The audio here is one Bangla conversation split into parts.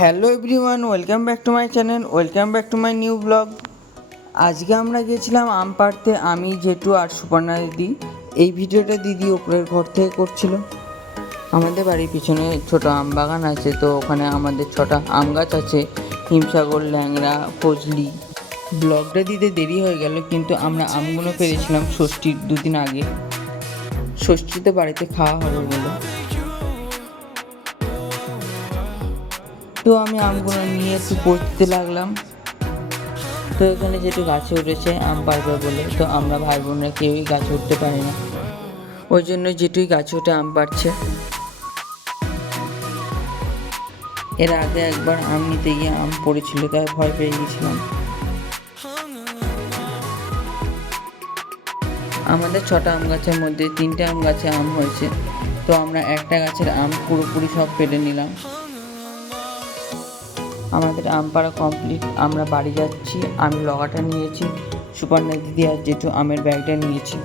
Hello everyone, welcome back to my channel, welcome back to my new blog. আজকে আমরা গিয়েছিলাম আম পাড়তে, আমি জেঠু আর সুপর্ণা দিদি। এই ভিডিওটা দিদি ওপরের ঘর থেকে করছিল। আমাদের বাড়ির পিছনে ছোট আম বাগান আছে, তো ওখানে আমাদের 6টা আম গাছ আছে, হিমসাগর, ল্যাংড়া, ফজলি। ব্লগটা দিতে দেরি হয়ে গেল, কিন্তু আমরা আমগুলো পেরেছিলাম ষষ্ঠীর 2 দিন আগে। ষষ্ঠীতে বাড়িতে খাওয়া হবে বলে। তো আমি আমগুলো নিয়ে একটু পড়তে লাগলাম। তো এখানে যেটু গাছে উঠেছে আম পাড়বে বলে, তো আমরা ভাই বোনরা কেউই গাছে উঠতে পারি না, ওই জন্য যেটুই গাছে উঠে আম পাড়ছে। এর আগে একবার আম নিতে গিয়ে আম পড়েছিল, তাই ভয় পেয়ে গেছিলাম। আমাদের 6টা আম গাছের মধ্যে 3টে আম গাছে আম হয়েছে, তো আমরা একটা গাছের আম পুরোপুরি সব পেড়ে নিলাম। আমাদের আম পাড়া কমপ্লিট, আমরা বাড়ি যাচ্ছি। আমি লগাটা নিয়েছি, সুপর্ণা দিদি আর জেঠু আমের ব্যাগটা নিয়েছি।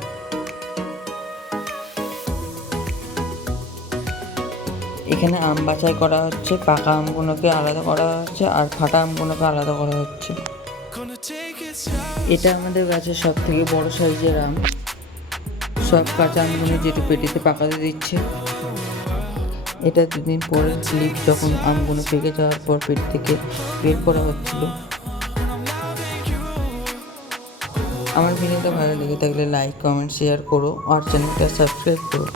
এখানে আম বাছাই করা হচ্ছে, পাকা আমগুলোকে আলাদা করা হচ্ছে আর ফাটা আমগুলোকে আলাদা করা হচ্ছে। এটা আমাদের গাছের সব থেকে বড় সাইজের আম। সব কাঁচা আমগুলো যেটু পেটিতে পাকাতে দিচ্ছে। এটা 2 দিন পরে স্লিপ, যখন আমগুলো পেকে যাওয়ার পর পেট থেকে বের করা হচ্ছিল। আমার ভিডিওটা ভালো লেগে থাকলে লাইক, কমেন্ট, শেয়ার করো আর চ্যানেলটা সাবস্ক্রাইব করো।